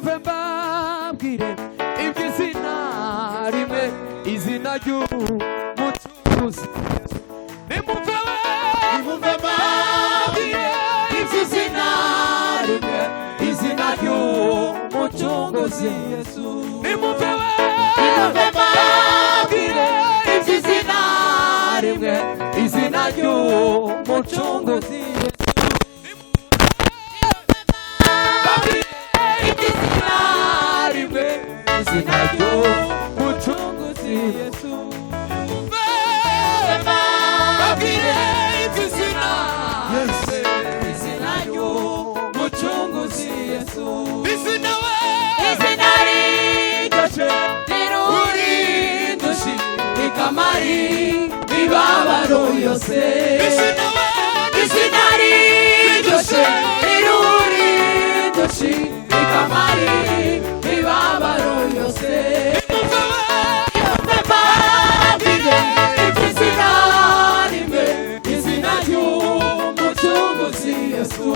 nimumve mbabwire iby'izina rimwe, izina ry'umucunguzi. Nimumve mbabwire iby'izina rimwe, izina ry'umucunguzi Yesu. Nimumve mbabwire iby'izina rimwe, izina ry'umucunguzi Yesu. Izina ry'umucunguzi Yesu. Babwire iby'izina Yesu. Izina ry'umucunguzi Yesu. Izina riryoshe rirurindushi rikamari imibabaro yose. Izina riryoshe rirurindushi rikamari imibabaro yose. Babwire iby'izina rimwe, izina ry'umucunguzi Yesu.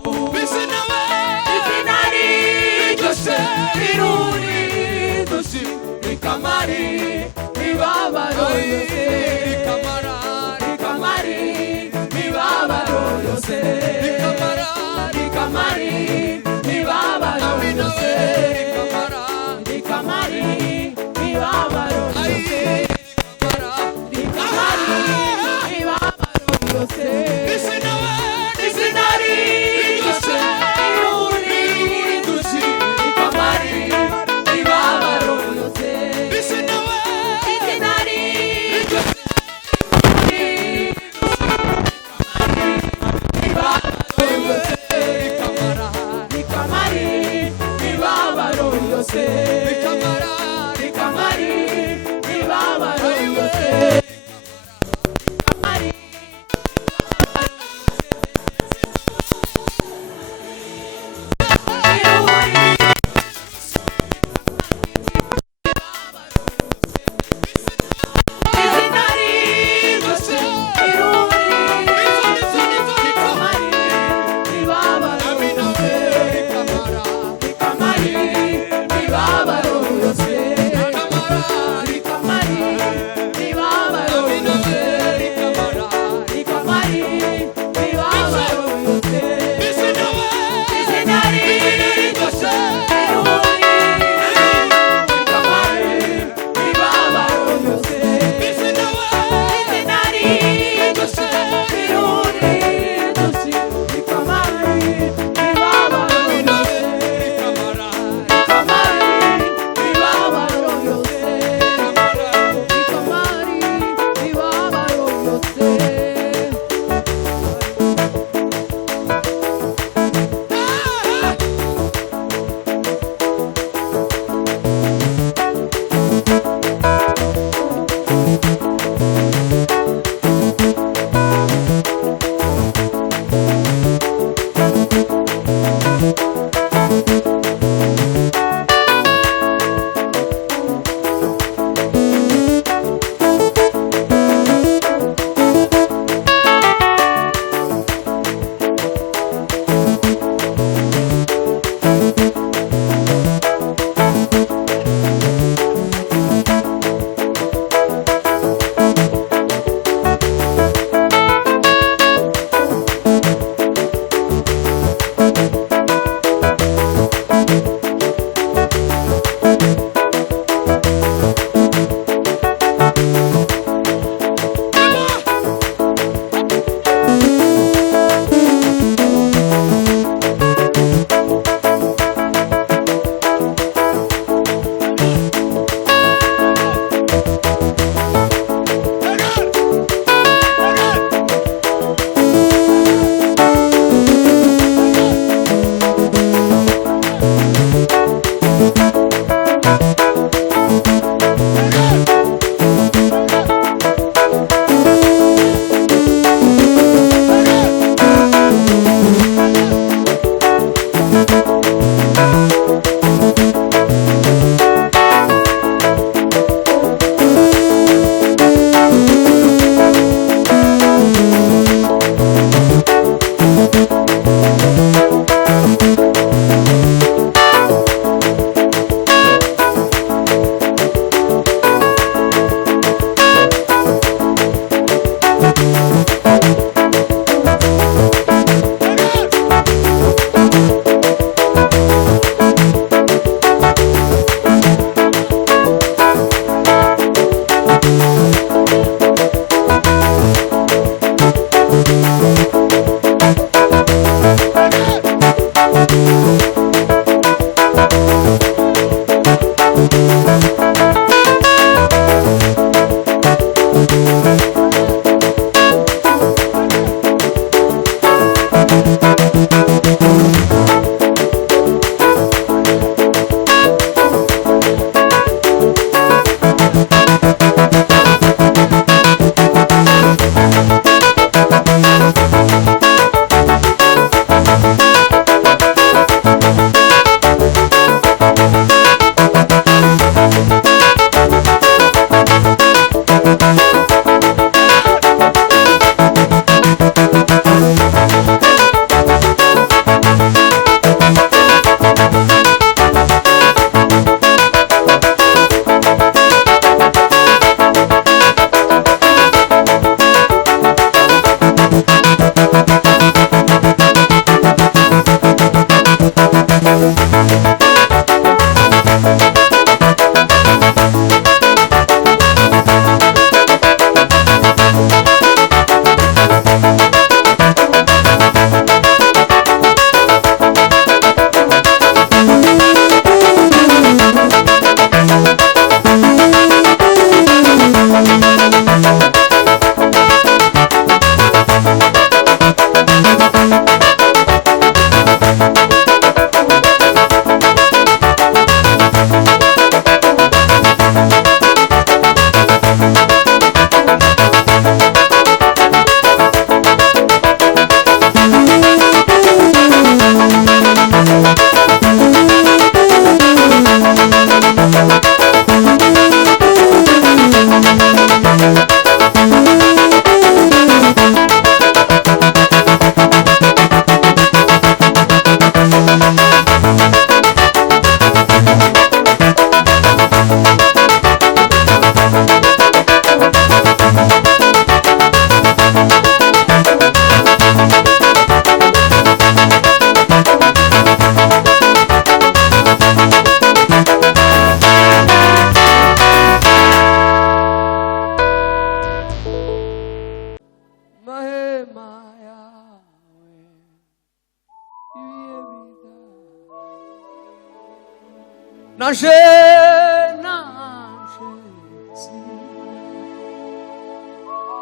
Izina riryoshe rirurindushi rikamari imibabaro yose. Rikamari imibabaro yose. Rikamari imibabaro yose. Rikamari imibabaro yose. Izina riryoshe rirurindushi rikamari imibabaro yose. Izina riryoshe rikamari imibabaro yose. Rikamari imibabaro yose. Baba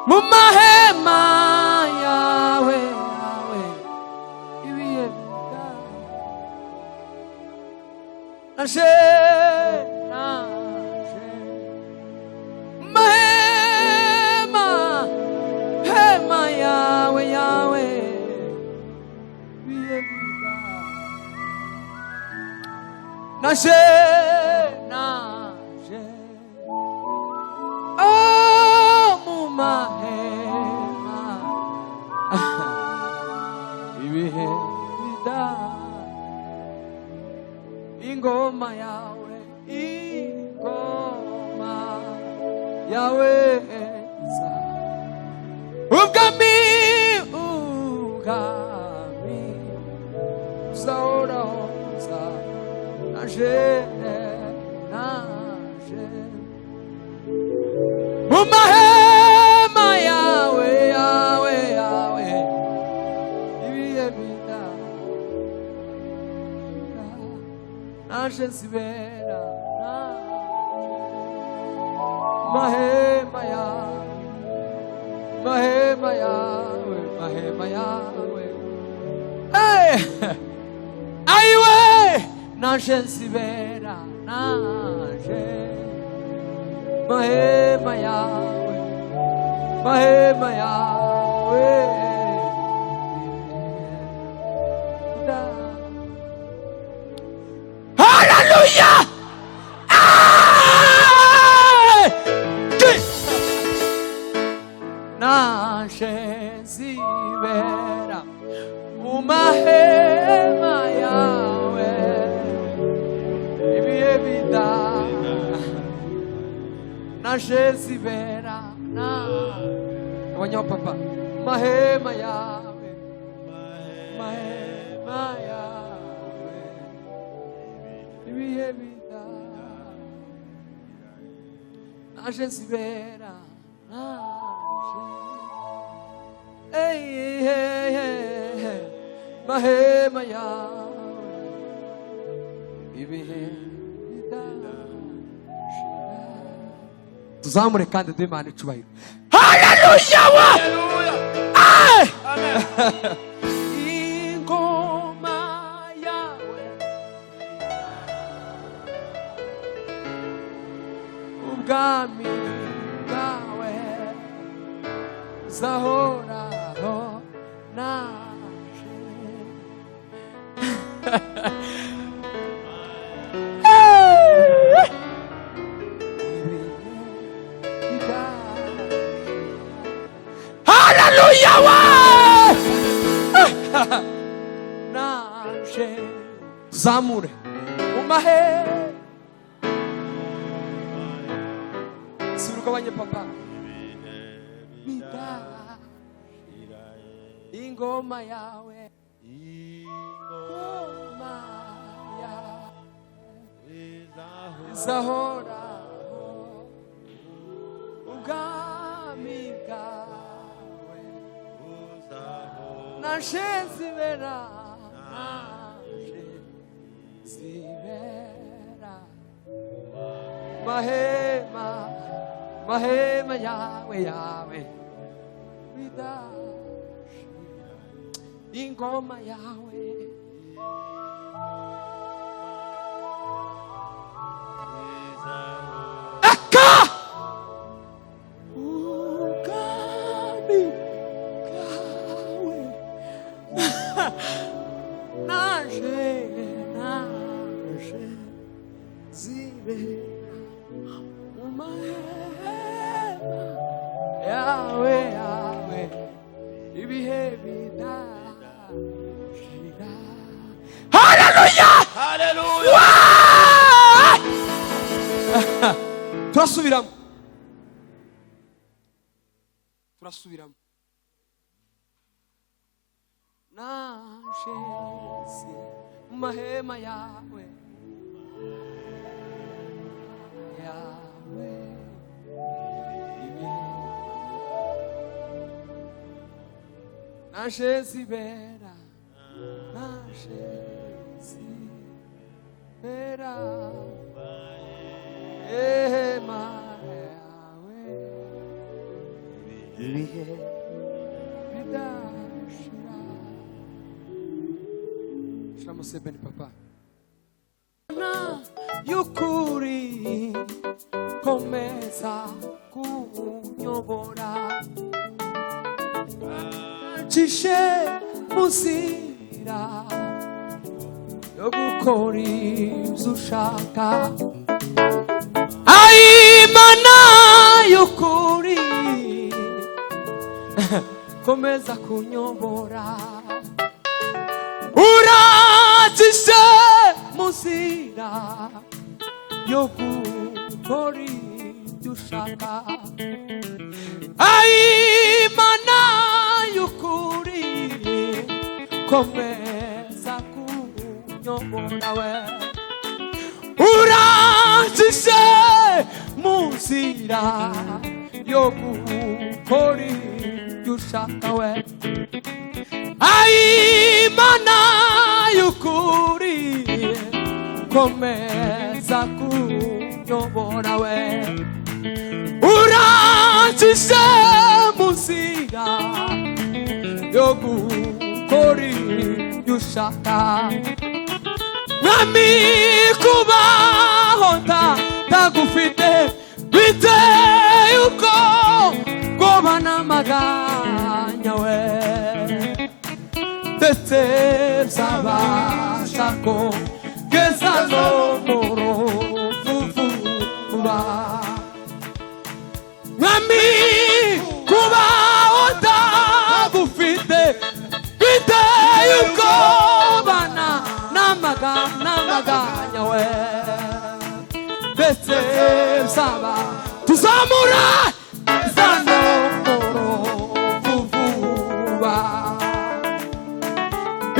Mumahema yawe yawe ibiye bida nashe mahema hema yawe yawe ibiye bida nashe ingoma yawe za ubwami uzahorahoza naje mu mahema yawe yawe yawe ibihe bida naje nsibera mahema yawe mahema yawe mahema yawe aiwe naje nsibera naje mahema yawe mahema yawe hallelujah naje nsibera mu mahema yawe ibihe bida naje nsibera abanyapapa mahema yawe mahema yawe ibihe bida naje nsibera mahema yawe ibihe bidashira tuzamure kandi duhe Imana icubahiro haleluya amen ingoma yawe ubwami bwawe zahoraho naje hallelujah naje tuzamure umahe sirugabanye papa ingoma yawe ingoma yawe izahora ubwami bwawe naje zibera mahema mahema yawe yawe ingoma yawe aka ubwami bwawe naje zibera yawe yawe ibihe bidashira. Hallelujah, hallelujah. turasubiramo naje mu mahema yawe naje zibera ehema yawe ibihe bidashira. Shiramo sebeni papa y'ukuri komeza kunyobora cishe muzira yo gukora ibyo ushaka. Imana y'ukuri komeza kunyobora uracishe muzira yo gukora ibyo ushaka. Imana y'ukuri komeza kunyobora we uracishe muzira yo gukora ibyo ushaka we. Imana y'ukuri komeza kunyobora we uracishe muzira yo gukora ibyo ushaka. Mwami kubaho ndagufite biteye uko ngoba n'amaganya we ndetse zabasha ko geza no mu rupfu vuba. Mwami kubaho ndagufite biteye uko bana n'amaganya we ndetse zaba tuzamura zano vuba.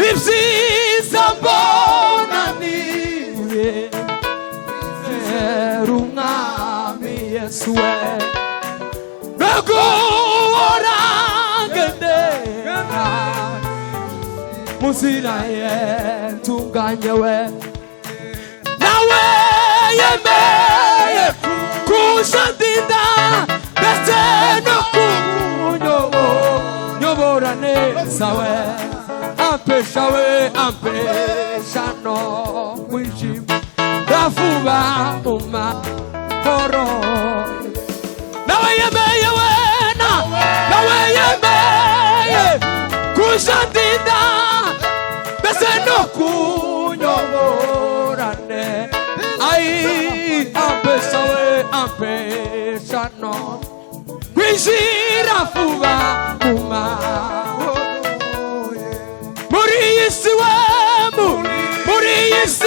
Ibyiza mbona niwe umwami Yesu we naguhorangendera muzira yetunganye we nawe yemeye kunshandinda ndetse no kunyobora neza we ampesha no kwijima ndavuba mu mahoro. Nawe yemeye wena nawe yemeye kunshandinda ndetse no kunyobora neza. Ampesha no kwijira vuba mu mahoro. Muri iyi si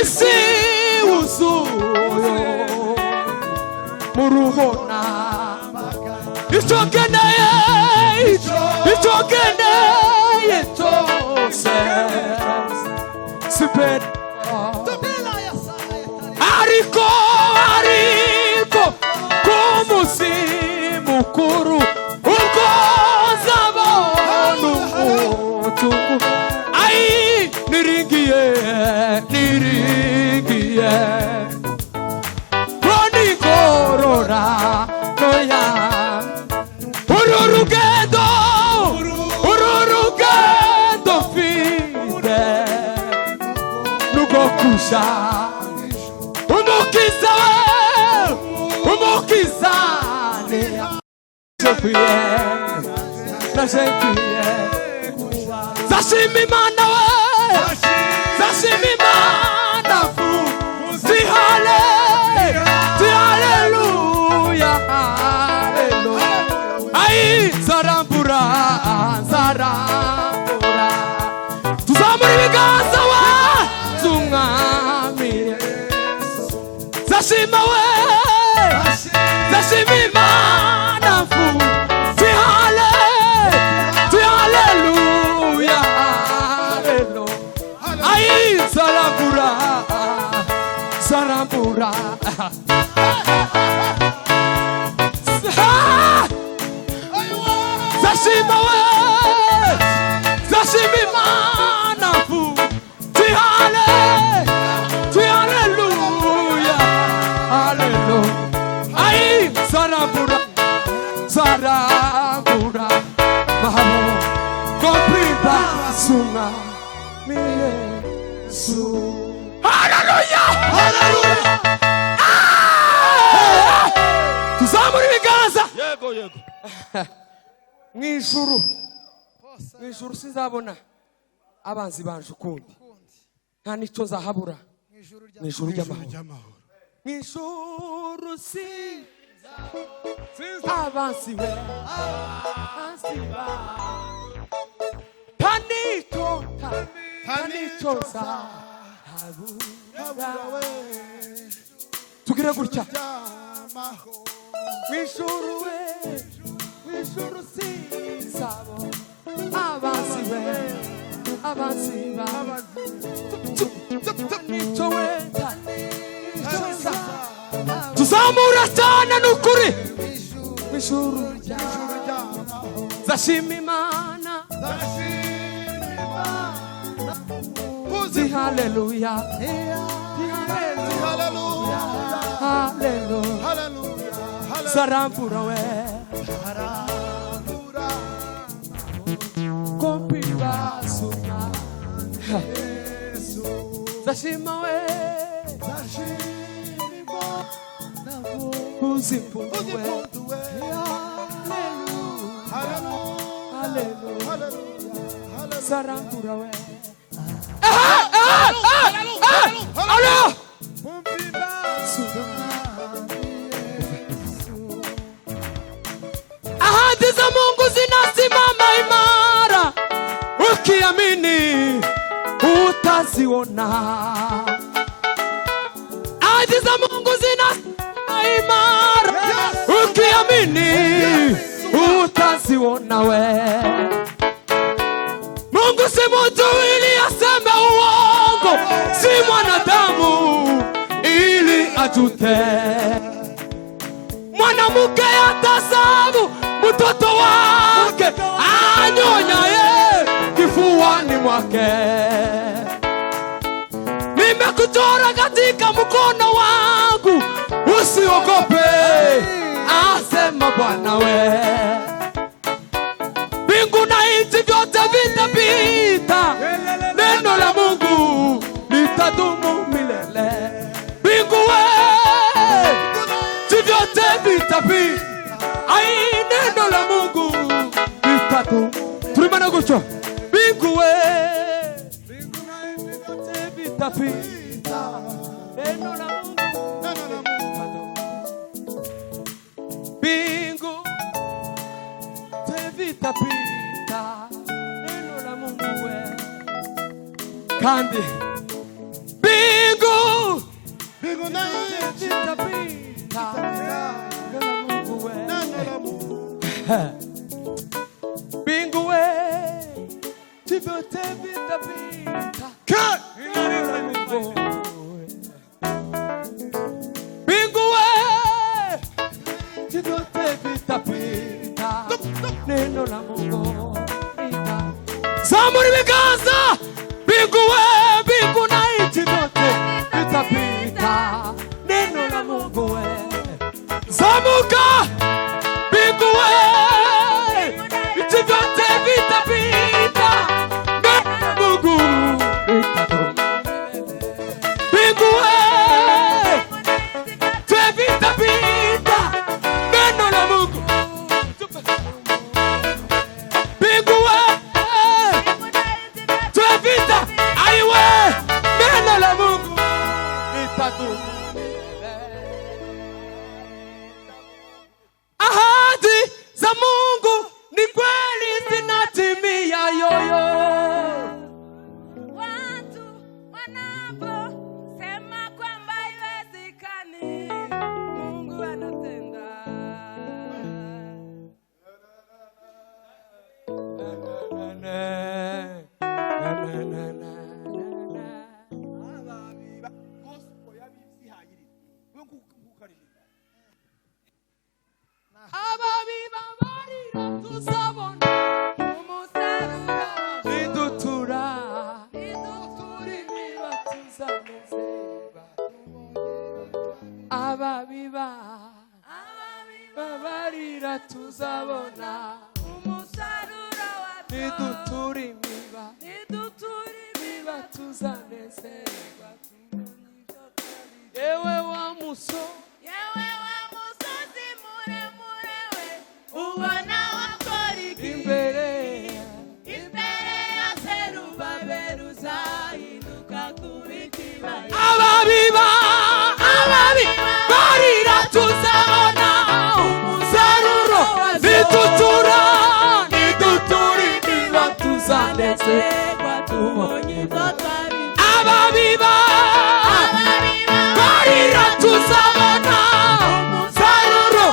isi wuzuye murubona icyo ukeneye cyose sipera ariko k'umunsi mukuru ubwo nzabona umutungo niringiye bonikorora noya uru rugendo mfite nugo kusha umukiza nashepiye zashima Imana we zashima Imana si haleluya ai zarambura tuzamura ibiganza we zumwami zashima we zashima Imana si haleluya ai zarambura zashima we zashima Imana si haleluya ai zarambura mahamo comprida suna Yesu haleluya tuzamura ibiganza yego mw'ijuru sinzabona abanzi banje ukundi nta nicyo zahabura mw'ijuru ry'amahoro mw'ijuru abanzi we tanicyo zahabura tugire gutya mw'ijuru sinzabo abanzi nicyo wenda tuzamura cyane n'ukuri mw'ijuru zashima Imana zi haleluya zarambura we kompiba suma zashima we uzimpunduwe haleluya zarambura we ahadi za Mungu zinasimama imara, ukiamini utaziona. Ahadi za Mungu zinasimama imara, ukiamini utaziona we. Mungu si mtu ili aseme uongo, si mwanadamu ili ajute. Mwanamke atasabu mtoto wake anyonyaye kifuani mwake. Nimekuchora katika mkono wangu, usiogope, asema Bwana we. Mbingu na nchi vyote vitapita, neno la Mungu litadumu milele. Mbingu we, nchi vyote vitapita, ai neno la Mungu litadumu. Tulimana gucho. Mbingu we, mbingu na nchi vyote vitapita, neno la Mungu litadumu. Mbingu vitapita, neno la Mungu we kandi bingu nayo vitapita neno la Mungu we bingu we vyote vitapita neno la Mungu bingu we vyote vitapita neno la Mungu Zamuri biganza bingu we bingu na nchi vyote vitapita neno la Mungu we zamuka bingu we nchi vyote vitapita neno la Mungu bingu we vitapita neno la Mungu bingu we ahadi za Mungu ni kweli zinatimia yoyo. Watu wanaposema kwamba haiwezekani, Mungu anatenda. Ababiba barira tuzabona umusaruro idutura imiba tuzanezerwa ababiba barira tuzabona Umusaruro idutura imiba tuzanezerwa yewe wa muso ubona wakora iki imbere ya Zerubabeli uzahinduka kuba ikibaya. ababiba barira tuzabona umusaruro idutura imiba tuzanezerwa tubonye ibyo twari ababiba barira tuzabona umusaruro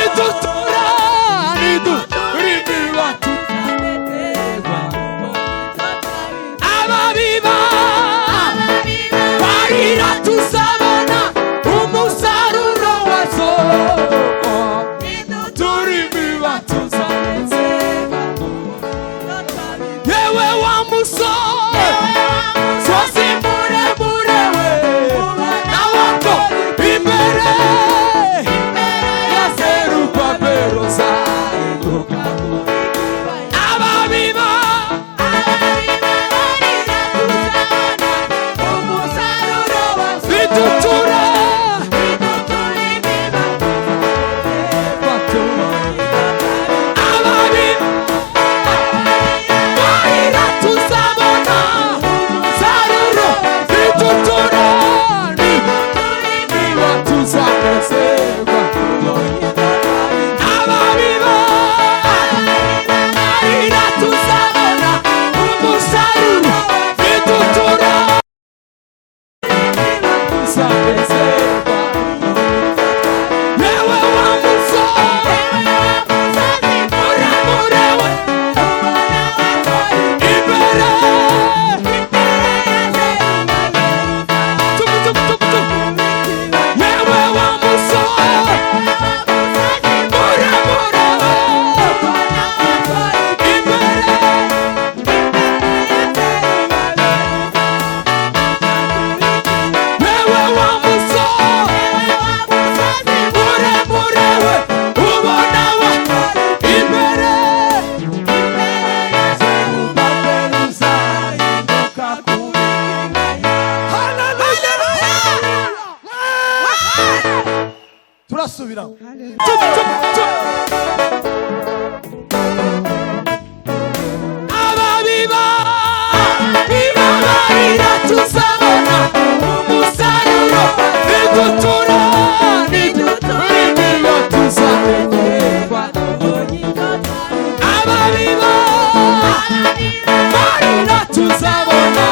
idutura imiba tuzanezerwa ababiba barira tuzabona umusaruro wazo imiba tuzanezerwa yewe wa musore sosi muremure we nawako imbere ya Zerubabeli uzahinduka ababiba idutura ababiba barira tuzabona umusaruro idutura imiba tuzanezerwa ababiba barira tuzabona umusaruro idutura tuzanezerwa yewe wa musore muremure we imbere yewe wa musore muremure we imbere yewe wa musore muremure we ubona we imbere Zerubabeli uzahinduka kuba turasubira ababiba barira tuzabona umusaruro idutura imiba tuzanezerwa ababiba barira tuzabona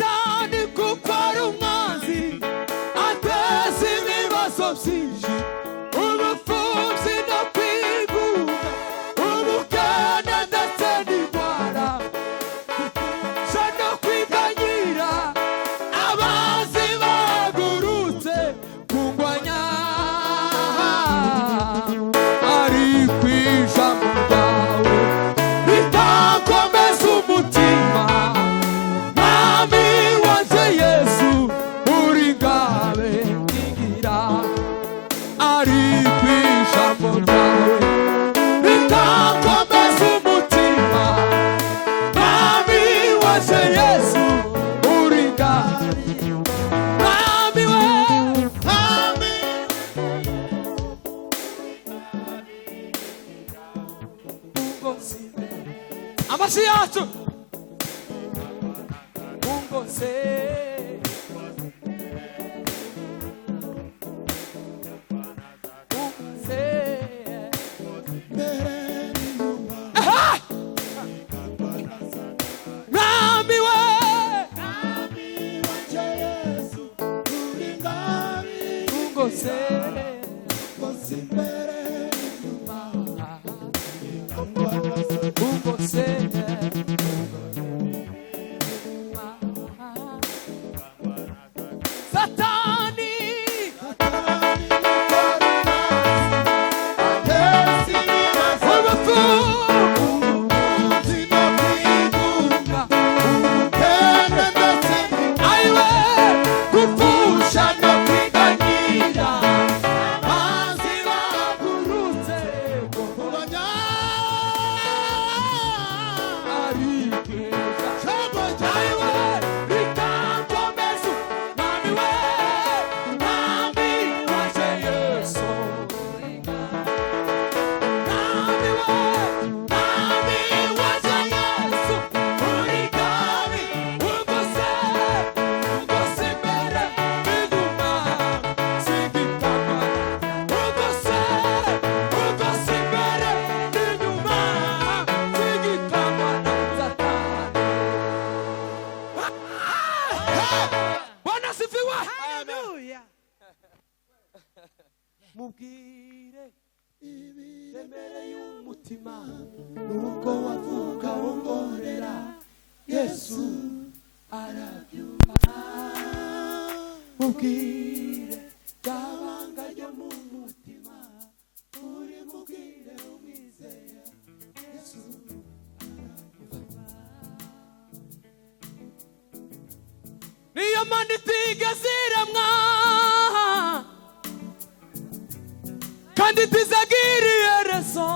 satani kuko ari umwanzi ateza ibibazo byinshi ubupfubyi no kwigunga ubukene ndetse n'indwara gusa no kwiganyira abanzi bahagurutse kungwanya ari kw'ijambo ryawe ritakomeza umutima mwami wanje Yesu uri ngabe nkingira ari kw'ijambo ryawe ritakomeza umutima mwami wanje Yesu uri ngabe mwami we amashyi yacu ungose ungose mwami we ungose ungose satani aiwe kupusha no kwiganyira abanzi bahagurutse kungwanya Bwana sifiwe. Hallelujah. Mubwire ibiremereye umutima nuko wavuga wongorera Yesu arabyumva. Mubwire kabanga ryo mu mutima uri mubwire umwizeye Yesu arabyumva. Niyo mandi tigeze iremwa kandi tizagira iherezo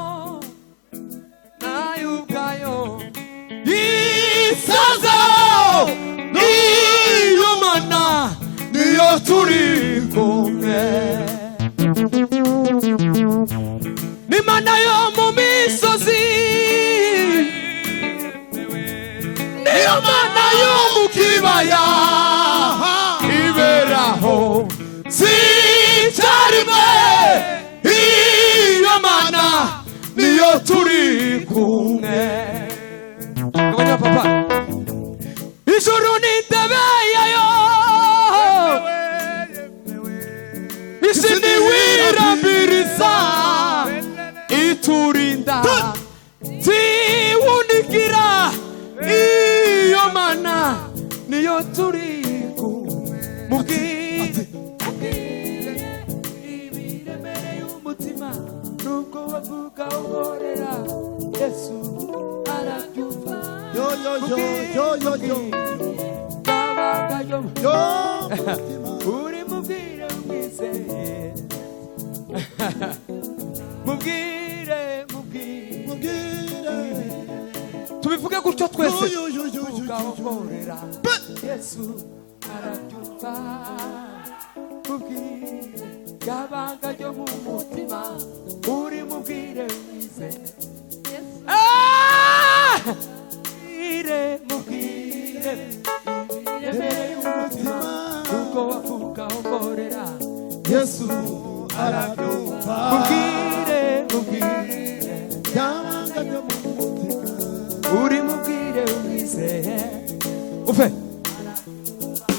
nayo ubwayo yisazaho niyo mana niyo turi kumwe ni mana yo mu misozi niyo mana yo mu kibaya iberaho sicarimwe iyo mana niyo turi kumwe kabanya papa ijuru n'intebe yayo isi niwirambiriza iturinda tiwunikira iyo mana niyo turi kumwe mubwire ibiremereye umutima nubwo wavuga uhorera Yesu arabyumva kabanga yo uri mubwire umwizeye mubwire tubivuge gutyo twese ukahorera Yesu arabyumva mubwire kabanga yo mu mutima uri mubwire umwizeye mubwire ibiremereye umutima nuko wavuga uhorera Yesu arabyumva mubwire uri mubwire umwizeye ufe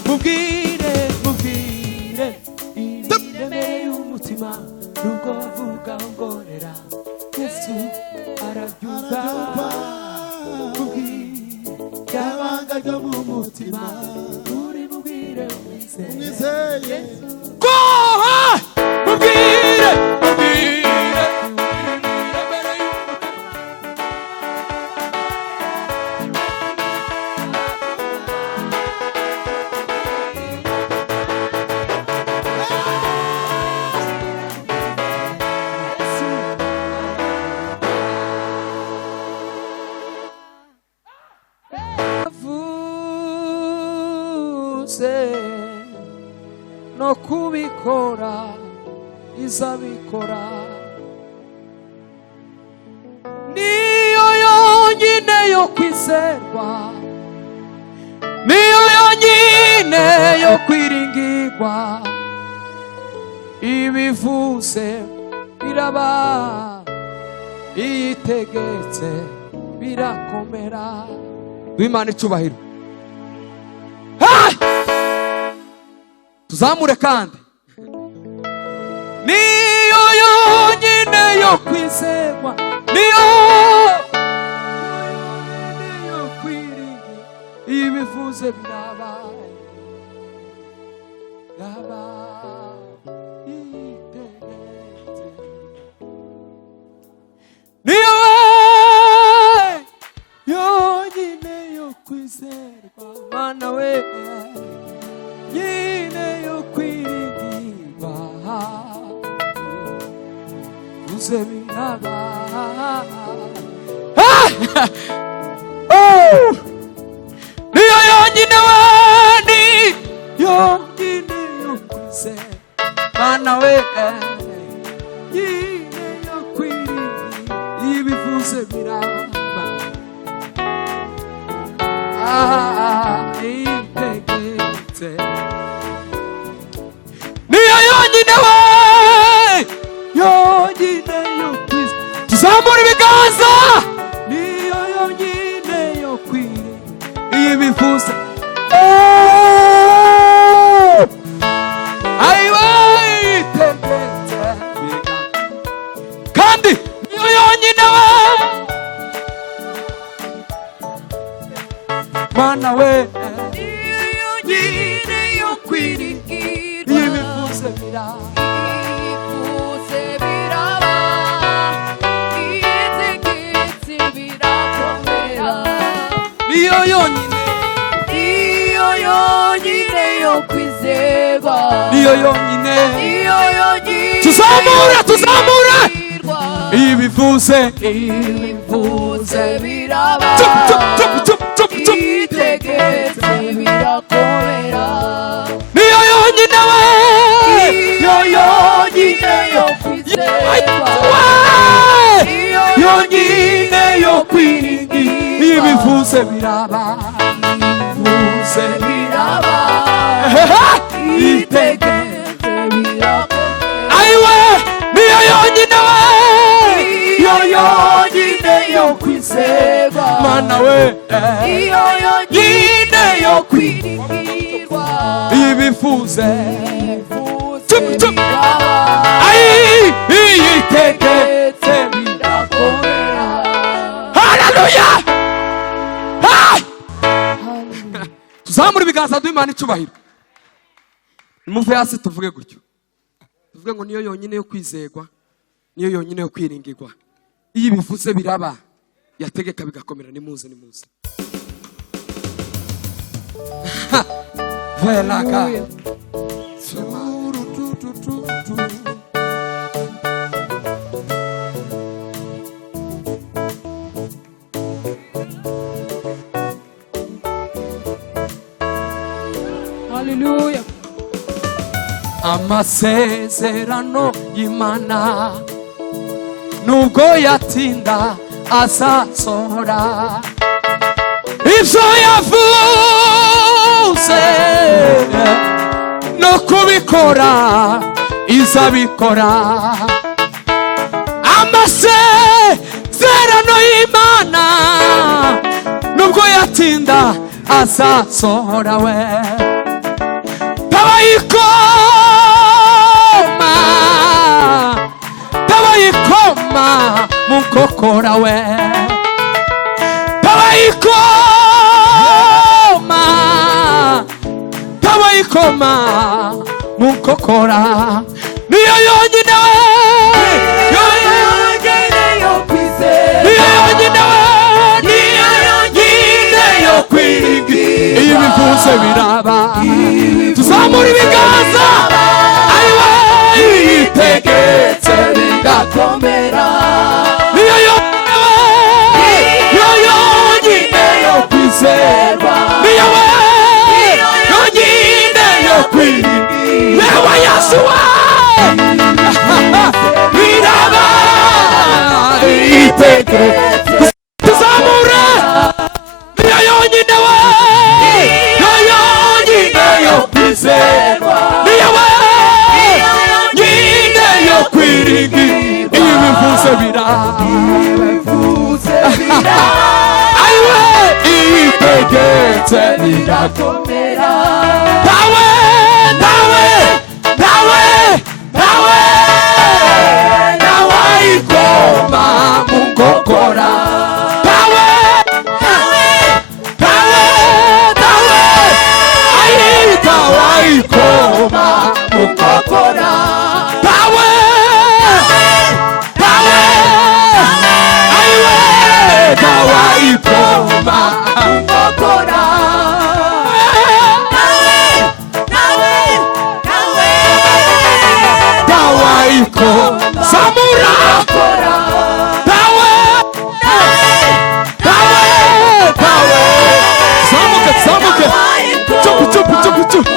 mubwire ibiremereye umutima nubwo bavuga ngorera Yesu arabyumva mubwire abanga ryo mu mutima uri mubwire umwizeye goha mubwire no kubikora izabikora niyo yonyine yo kwizerwa niyo yonyine yo kwiringirwa ibivuze biraba iyitegetse birakomera w'Imana icubahiro tuzamure kandi niyo yonyine yo kwizerwa niyo yo kwiringira ibivuze biraba itegetse niyo yonyine yo kwizerwa Mana we yine yo kwiringirwa uze biraba niyo yonyine wani yonyine yo kwizerwa Mana we yine yo kwiringirwa ibivuze biraba itegetse niyo yonyine we yonyine yo kwizerwa tuzamura ibiganza niyo yonyine yo kwiringira ibivuze ayiwe itegetse kandi niyo yonyine we Mana we yonyine yo kwiringirwa ibivuze biraba itegetse birakomera niyo yonyine yo kwizerwa niyo yonyine tuzamura ibivuze biraba itegetse birakomera niyo yonyine we yonyine yo kwizerwa yonyine yo kwiringira ibivuze biraba biraba itegetse birakomera ayiwe niyo yonyine we yonyine yo kwizerwa Mana we yonyine yo kwiringirwa ibivuze biraba itegetse birakomera haleluya tuzamura ibiganza duhimana icubahiro nimuve hasi tuvuge gutyo tuvuge ngo niyo yonyine yo kwizerwa niyo yonyine yo kwiringirwa iyo ibivuze biraba yategeka bigakomera nimuze velaga haleluya amasezerano y'Imana nubwo yatinda azasohora ibyo yavuze no kubikora izabikora amasezerano y'Imana nubwo yatinda azasohora we tabayikoma mukokora we tabayikoma mukokora niyo yonyine we niyo yonyine yo kwiringira iyo bivuze biraba tuzamura ibiganza ayiwe yitegetse bigakomera niyo yonyine yo kwizerwa niyo yonyine yo kwiringira yewe Yasuwa biraba yitegetse tuzamura niyo yonyine we niyo yonyine yo kwizerwa niyo yonyine yo kwiringira iyo bivuze biraba ayiwe yitegetse birakomera dawe ikoma mukokora dawe ikoma mukokora dawe ayiwe ikoma mukokora samura zamuke chupu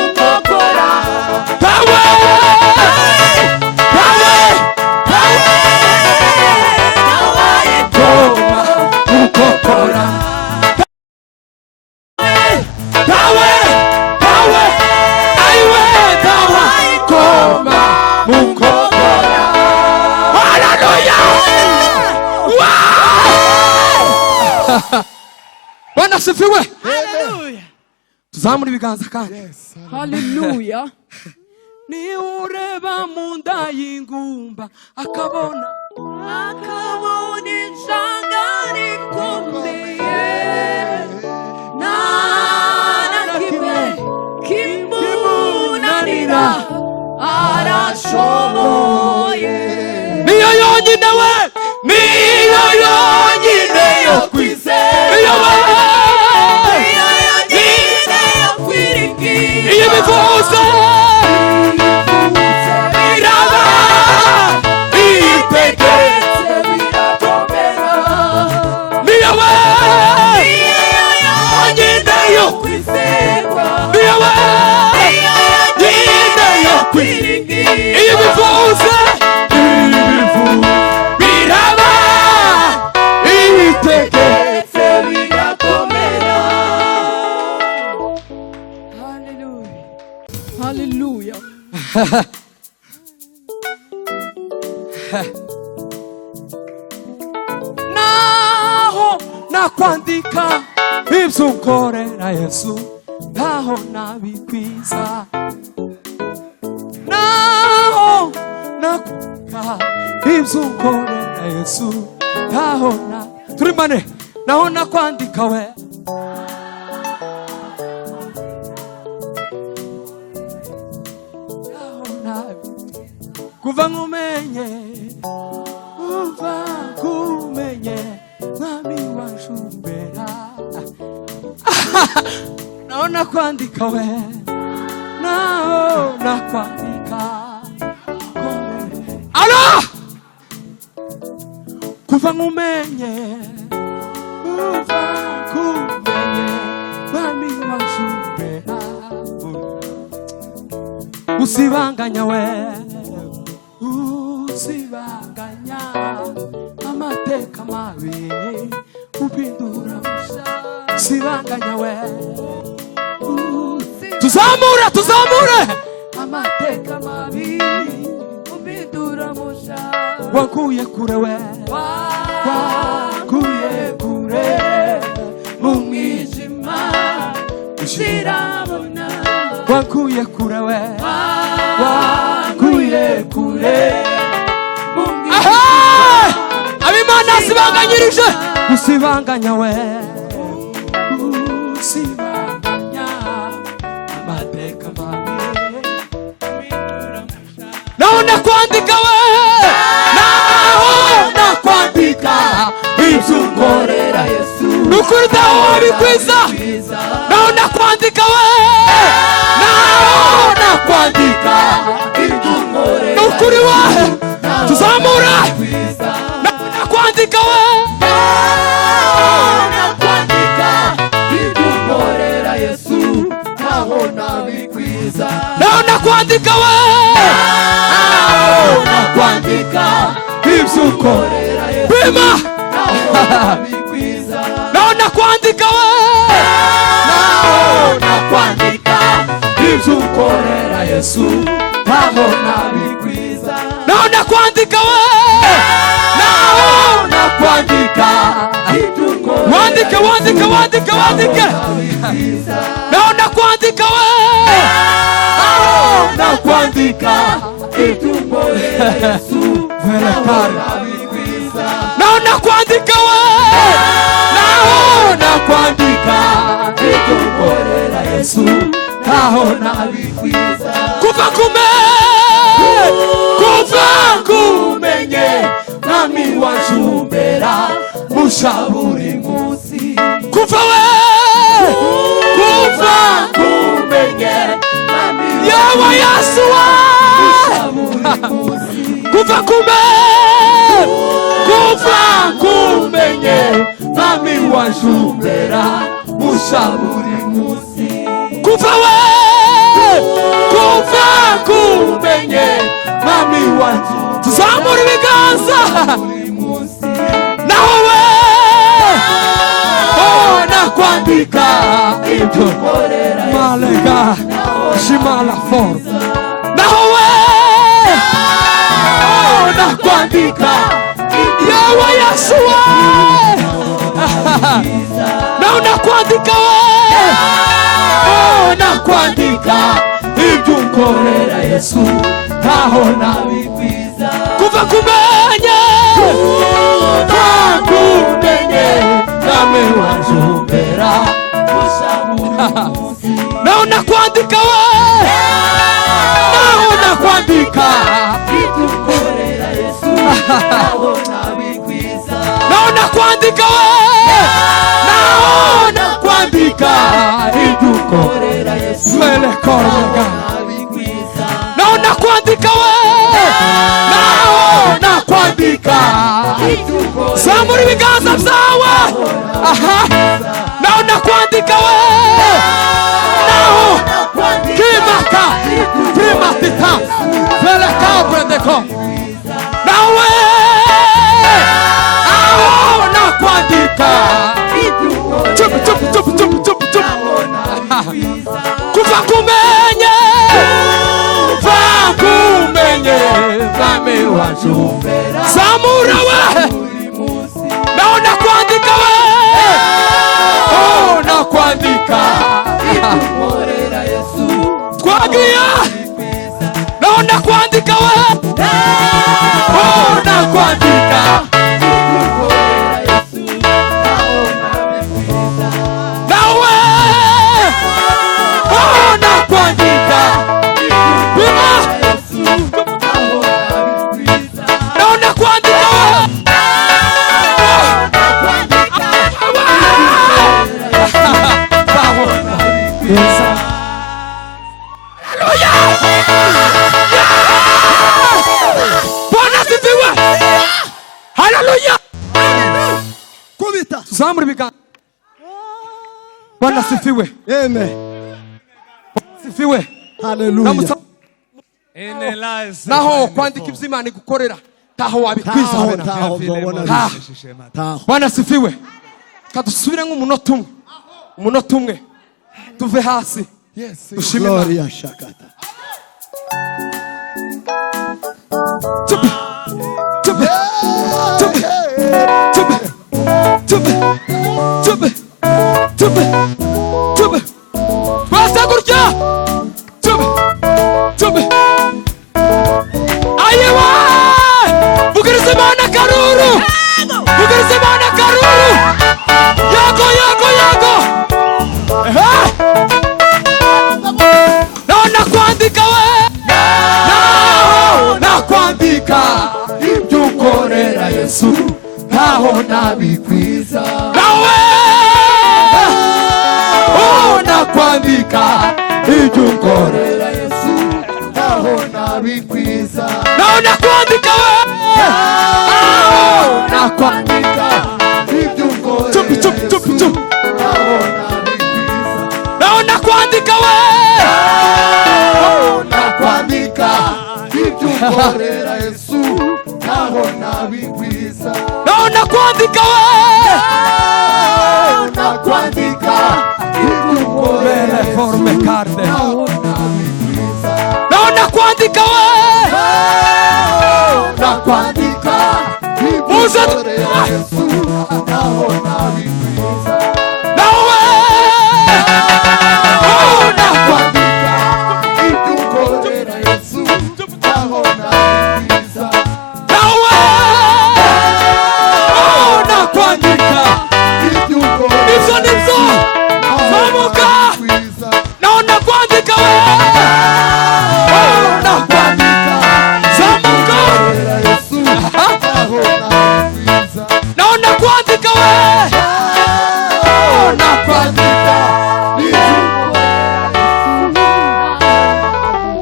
Bwana sifiwe. Hallelujah. Tuzamura ibiganza kandi. Hallelujah. Ni ureba mu nda y'ingumba akabona ishyanga rikomeye nta na kimwe kimunanira arashoboye niyo yonyine we niyo yonyine yo kwizera niyo yonyine yo kwiringira iyo bivuze biraba yitegetse birakomera niyo yonyine yo kwizerwa niyo yonyine yo kwiringira iyo bivuze biraba yitegetse birakomera. Hallelujah. Hallelujah. naho nakwandika ibyo ukorera Yesu ntaho nabikwiza naho nakwandika ibyo ukorera Yesu ntaho na turi mane naho nakwandika we ntaho kuva nkumenye mwami washumbera naona kwandika we naona kwandika alo kuva nkumenye mwami washumbera usibanganya we usibanganya amateka mabi upindura usibanganya we tuzamure amateka mabi upindura musha wakuye kure we wakuye kure mu mwijima ushirabona wankuye kure we wankuye kure abimana sibanganyirije usibanganya we usibanganya amateka mabi naona kwandika we naona kwandika ibyo Yesu nukuri dawo bikwiza naona kwandika we naona kwandika ibyo nukuri we tuzamura naona kwandika we naona kwandika ibyo Yesu naona bikwiza naona kwandika we naona kwandika ibyo bima naona kwandika we naona kwandika ibyo ukorera Yesu naona bikwiza naona kwandika we naona kwandika ibyo ukorera wandike naona kwandika we naona kwandika ibyo ukorera Yesu naona bikwiza naona kwandika we naona kwandika ibyo ukorera Yesu naona bikwiza kuva kumenye nami wajumbera mushaburi musi kuva kumenye nami yawa Yesu kuva kumenye nami wajumbera mushaburi musi kuva kumenye nami wajumbera tuzamura ibiganza naho we nakwandika ibyo malega shimala for naho we nakwandika yawa Yesu naona kwandika we nakwandika ibyo ukorera Yesu naona bikwiza kuva kumenye nami wajumbera naona kwandika we naona kwandika ibyo ukorera Yesu naona bikwiza naona kwandika we naona kwandika ibyo ukorera Yesu naona bikwiza naona kwandika we naona kwandika zamura ibiganza byawe naona kwandika we naona kimaka primatita vele kabre deko nawe naona kwandika chup kuva kumenye nami wajumbera zamura we naona kwandika we naona kwandika ibyo ukorera Yesu twagiye naona kwandika we naona kwandika ibyo ukorera Yesu naona bikwiza nawe naona kwandika bima naona kwandika Bwana sifiwe. Haleluya. Kubita. Zamuri biga. Bwana sifiwe. Amen. Sifiwe. Haleluya. Naho kwandika iby'Imana gukorera taho wabikwiza Bwana sifiwe. Kadusubire nk'umunota umwe tuve hasi dushimira Gloria shakata twese gutya nabikwiza nawe nakwandika ibyo ukorera Yesu naho nabikwiza nawe nakwandika we nakwandika ibyo ukorera chup chup chup chup naho nabikwiza nawe nakwandika we nakwandika ibyo ukorera Yesu naho nabikwiza nawe nakwandika we nakwandika ibyo ukorera forme carte naho nabikwiza nawe nakwandika we nakwandika ibyo Muze- ukorera Yesu naho nabikwiza nawe nakwandika nakwandika ibyo ukorera Yesu naho nabikwiza nawe nakwandika ibyo ukorera ibyo nibyo zamuka nawe nakwandika we nakwandika zamuka nawe nakwandika we nakwandika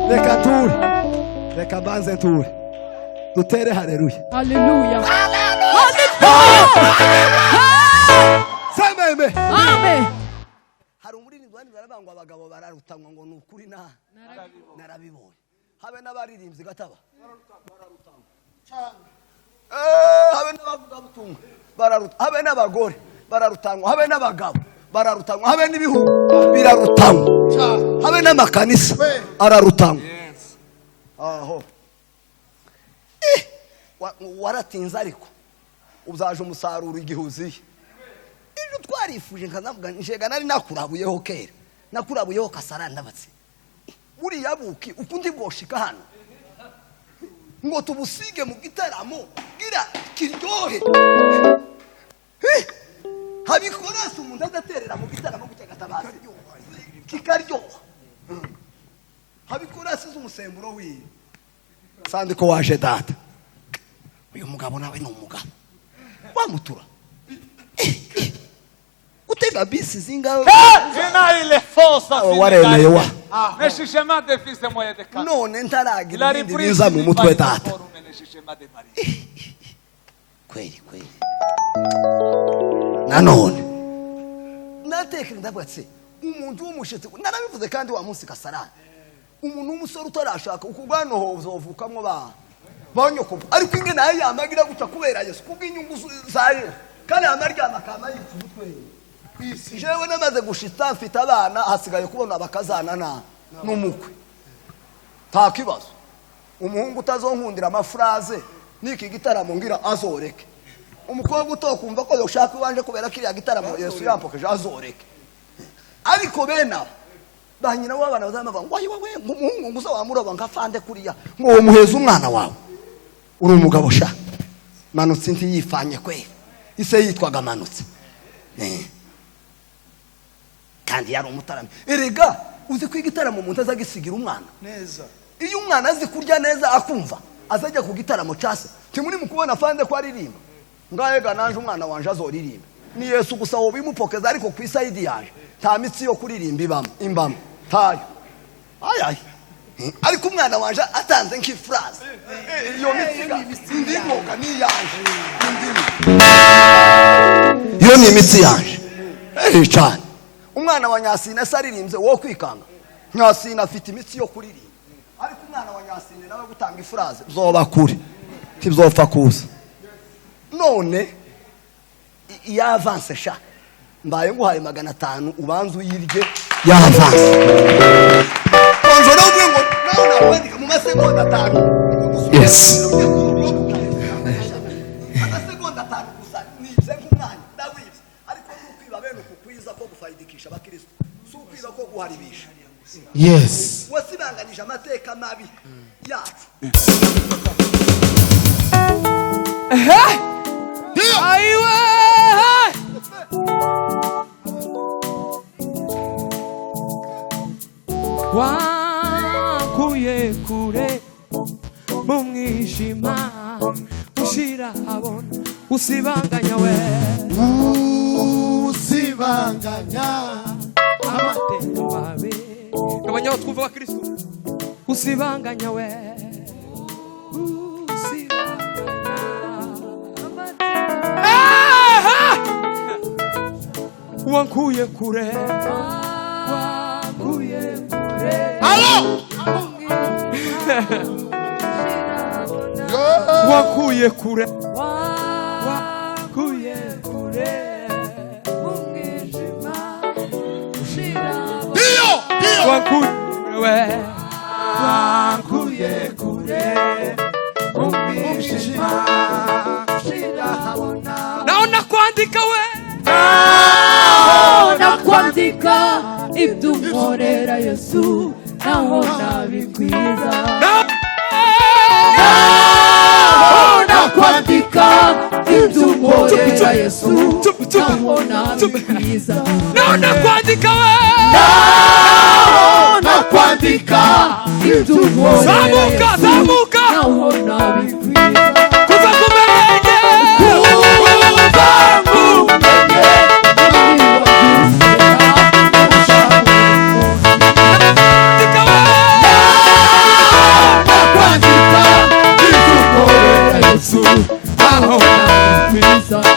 reka ture reka mbanze ture dutere haleluya Hallelujah. sememe Amen. hari umuririmbyi wandi barabangwa abagabo bararutanwa ngo nukuri narabibonye habe n'abaririmbyi gataba habe n'abavuga butumwa bararutanwa habe n'abagore bararutanwa habe n'abagabo bararutanwa habe n'ibihugu birarutanwa habe n'amakanisa ararutanwa aho waratinze ariko uzaje umusaruro igihe uziye ibyo twarifuje nkanavuga njega nari nakurabuyeho kera nakurabuyeho kasarandabatse buriya buki ukundi bwoshika hano ngo tubusige mu gitaramo gira kiryohe habikorase umuntu adaterera mu gitaramo gutegatabazi kikaryoha habikorase z'umusemburo wiye sandiko waje data uyu mugabo nawe ni umugabo wamutura utega bisi zingawe il est faux ça waremeye wa ne cherchez pas de fils de moyen de camp none ntaragira la ibindi reprise biza mu mutwe data ne cherchez pas de Paris kweli kweli nanone natekere ndabatse umuntu w'umushitsi narabivuze kandi wa munsi kasarani umuntu w'umusore utarashaka ukugwano uzovukamwo banyoko ariko inge naye yamagira guca kubera Yesu kubw'inyungu zayo kandi amaryama kama yitutwe jewe namaze gushita mfite abana hasigaye kubona bakazana n'umukwe nta kibazo umuhungu utazonkundira amafraze niki gitaramo ngira azoreke umukobwa utokumva ko yoshaka iwanje kubera kiriya gitaramo Yesu yampokeje azoreke ariko bena banyina w'abana bazamavuga ngo wewe umuhungu nguza wamuroba nkafande kuriya ngo uwo muheza umwana wawe uri umugabo sha manutse nti yifanye kwe ise yitwaga manutse kandi yari umutarami erega uzi ko igitaramo umuntu azagisigira umwana neza iyo umwana azi kurya neza akumva azajya ku gitaramo cyase timuri mu kubona fande ko aririmba ngayega nanje umwana wanje azoririmba ni Yesu gusa wo bimupokeza ariko ku iside yaje nta mitsi yo kuririmba imbamo tayo ayayi ariko umwana wanje atanze nk'ifraze iyo mitsi ndimoka ni yanje iyo ni mitsi yanje cyane umwana wa Nyasine saririmbye wo kwikanga Nyasine afite imitsi yo kuririmba ariko umwana wa Nyasine nawe gutanga ifraze zoba kuri tibzopfa kuza none ya avance sha mbaye nguhaye 500 ubanza uyirye ya avance konjora ubwo nawe nakwandika mu masegonda 5 yes amasegonda 5 gusa nize nk'umwana ndawibye ariko n'ukwiba bene ukukwiza ko gufayidikisha abakristo sukwiba ko guharibisha yes wasibanganije amateka mabi yacu aiwe wakuye kure mu mwijima shira habona usibanganya we usibanganya amateka mabi gabanyaho twumva wa Kristo usibanganya we wankuye kure Alo wankuye kure Dio wankuye we wankuye kure umwijima naona kuandika we na kwandika ibyo unkorera Yesu naho nabigwiza na kwandika ibyo unkorera Yesu naho nabigwiza naona kuandika we na kwandika ibyo unkorera zamuka Yesu zamuka naho nabigwiza kuva kumenye naho nabigwiza